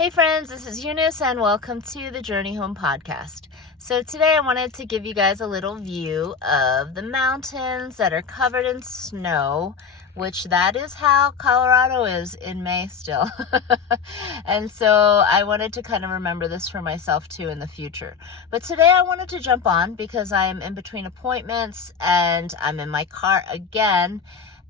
Hey friends, this is Eunice and welcome to the Journey Home podcast. So today I wanted to give you guys a little view of the mountains that are covered in snow, which that is how Colorado is in May still. And so I wanted to kind of remember this for myself too in the future. But today I wanted to jump on because I am in between appointments and I'm in my car again.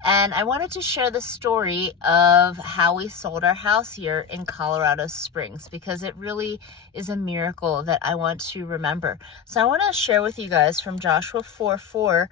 And I wanted to share the story of how we sold our house here in Colorado Springs because it really is a miracle that I want to remember. So I want to share with you guys from Joshua 4:4,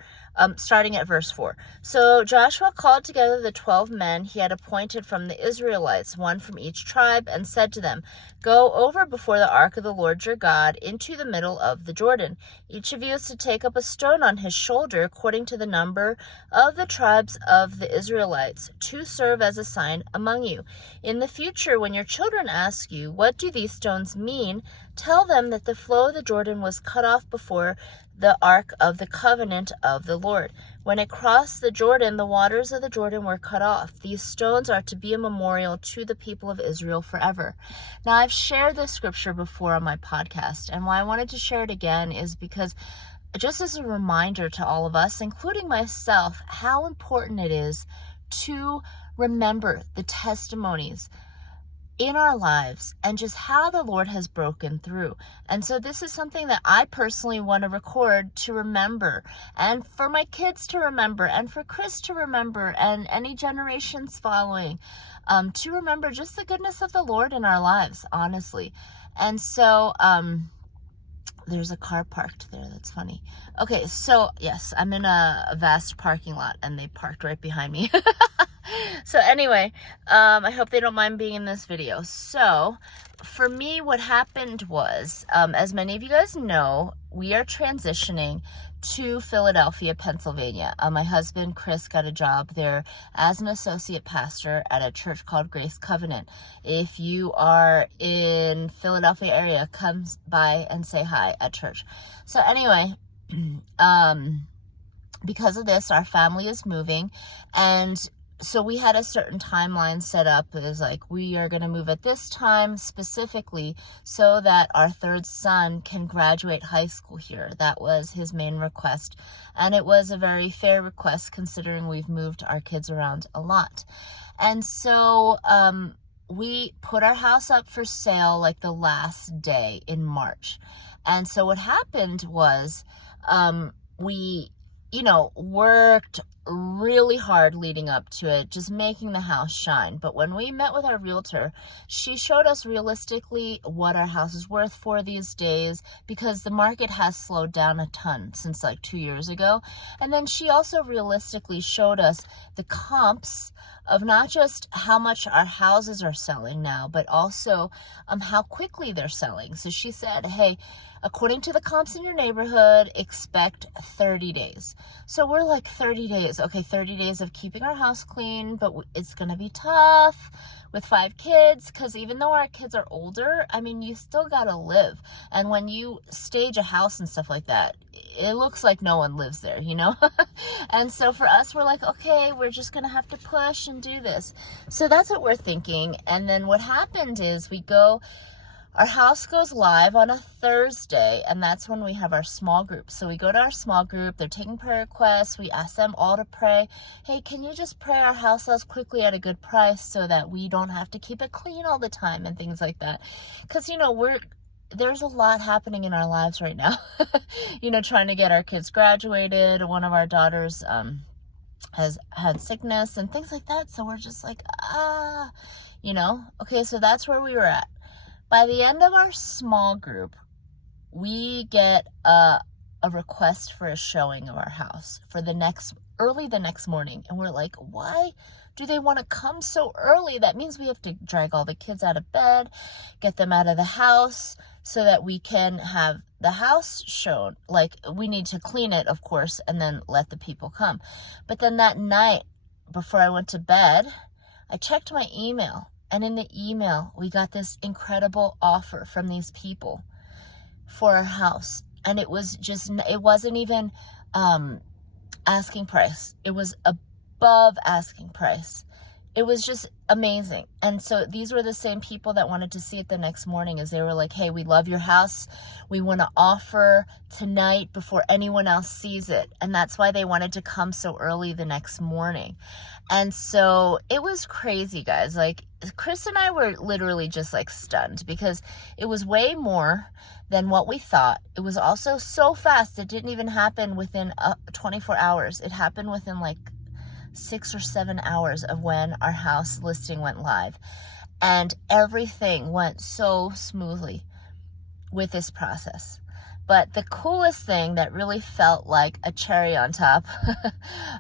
starting at verse 4. So Joshua called together the 12 men he had appointed from the Israelites, one from each tribe, and said to them, "Go over before the ark of the Lord your God into the middle of the Jordan. Each of you is to take up a stone on his shoulder according to the number of the tribes of the Israelites, to serve as a sign among you. In the future, when your children ask you, 'What do these stones mean?' tell them that the flow of the Jordan was cut off before the ark of the covenant of the Lord. When it crossed the Jordan, the waters of the Jordan were cut off. These stones are to be a memorial to the people of Israel forever." Now, I've shared this scripture before on my podcast, and why I wanted to share it again is because just as a reminder to all of us, including myself, how important it is to remember the testimonies in our lives and just how the Lord has broken through. And so this is something that I personally want to record to remember, and for my kids to remember, and for Chris to remember, and any generations following, to remember just the goodness of the Lord in our lives, honestly. And so, there's a car parked there. That's funny. Okay, so yes, I'm in a vast parking lot and they parked right behind me. So anyway, I hope they don't mind being in this video. So for me, what happened was, as many of you guys know, we are transitioning to Philadelphia, Pennsylvania. My husband, Chris, got a job there as an associate pastor at a church called Grace Covenant. If you are in Philadelphia area, come by and say hi at church. So anyway, because of this, our family is moving, and so we had a certain timeline set up. It was like, we are going to move at this time specifically so that our third son can graduate high school here. That was his main request. And it was a very fair request considering we've moved our kids around a lot. And so we put our house up for sale like the last day in March. And so what happened was we worked really hard leading up to it, just making the house shine. But when we met with our realtor, she showed us realistically what our house is worth for these days, because the market has slowed down a ton since like 2 years ago. And then she also realistically showed us the comps of not just how much our houses are selling now, but also how quickly they're selling. So she said, "Hey, according to the comps in your neighborhood, expect 30 days. So we're like, 30 days. Okay, 30 days of keeping our house clean, but it's going to be tough with 5 kids, because even though our kids are older, I mean, you still got to live. And when you stage a house and stuff like that, it looks like no one lives there, And so for us, we're like, okay, we're just going to have to push and do this. So that's what we're thinking. And then what happened is our house goes live on a Thursday, and that's when we have our small group. So we go to our small group, they're taking prayer requests, we ask them all to pray. Hey, can you just pray our house sells quickly at a good price so that we don't have to keep it clean all the time and things like that. Because, there's a lot happening in our lives right now. Trying to get our kids graduated. One of our daughters has had sickness and things like that. So we're just like, okay, so that's where we were at. By the end of our small group, we get a request for a showing of our house for early the next morning. And we're like, why do they want to come so early? That means we have to drag all the kids out of bed, get them out of the house so that we can have the house shown. Like, we need to clean it, of course, and then let the people come. But then that night, before I went to bed, I checked my email. And in the email, we got this incredible offer from these people for our house. And it wasn't even asking price. It was above asking price. it was just amazing. And so these were the same people that wanted to see it the next morning, as they were like, hey, we love your house. We want to offer tonight before anyone else sees it. And that's why they wanted to come so early the next morning. And so it was crazy, guys. Like, Chris and I were literally just like stunned, because it was way more than what we thought. It was also so fast. It didn't even happen within 24 hours. It happened within like 6 or 7 hours of when our house listing went live. And everything went so smoothly with this process. But the coolest thing that really felt like a cherry on top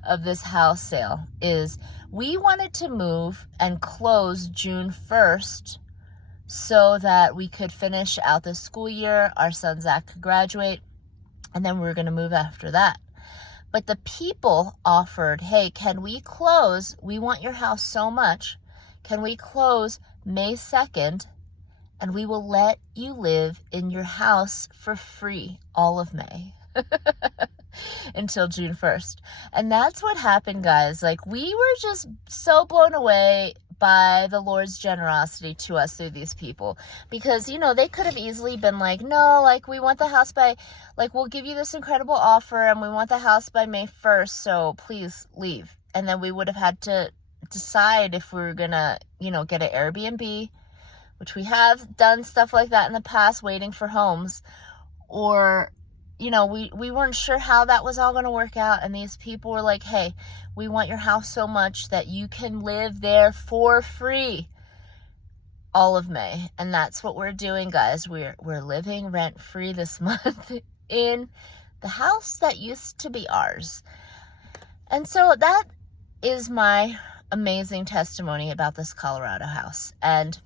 of this house sale is we wanted to move and close June 1st so that we could finish out the school year. Our son Zach could graduate, and then we were going to move after that. But the people offered, hey, can we close? We want your house so much. Can we close May 2nd? And we will let you live in your house for free all of May until June 1st. And that's what happened, guys. Like, we were just so blown away by the Lord's generosity to us through these people. Because, you know, they could have easily been like, no, like, we want the house by, like, we'll give you this incredible offer and we want the house by May 1st, so please leave. And then we would have had to decide if we were going to, you know, get an Airbnb, which we have done stuff like that in the past, waiting for homes, or, you know, we weren't sure how that was all going to work out. And these people were like, hey, we want your house so much that you can live there for free all of May. And that's what we're doing, guys. We're living rent free this month in the house that used to be ours. And so that is my amazing testimony about this Colorado house, and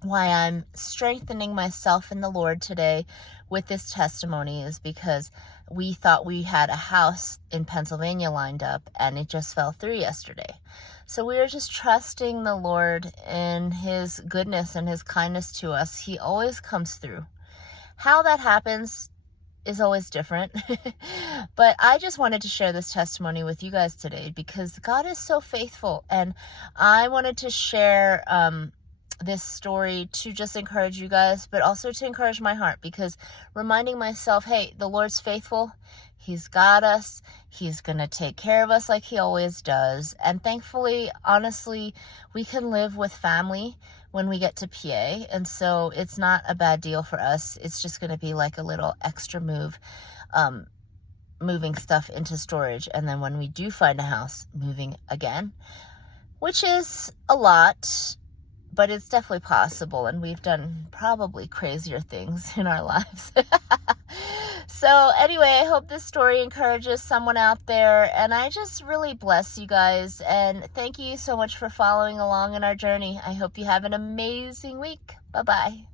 why I'm strengthening myself in the Lord today with this testimony is because we thought we had a house in Pennsylvania lined up, and it just fell through yesterday. So we are just trusting the Lord in his goodness and his kindness to us. He always comes through. How that happens is always different. But I just wanted to share this testimony with you guys today because God is so faithful. And I wanted to share this story to just encourage you guys, but also to encourage my heart, because reminding myself, hey, the Lord's faithful. He's got us. He's going to take care of us like he always does. And thankfully, honestly, we can live with family when we get to PA. And so it's not a bad deal for us. It's just going to be like a little extra move, moving stuff into storage. And then when we do find a house, moving again, which is a lot, but it's definitely possible, and we've done probably crazier things in our lives. So anyway, I hope this story encourages someone out there, and I just really bless you guys, and thank you so much for following along in our journey. I hope you have an amazing week. Bye-bye.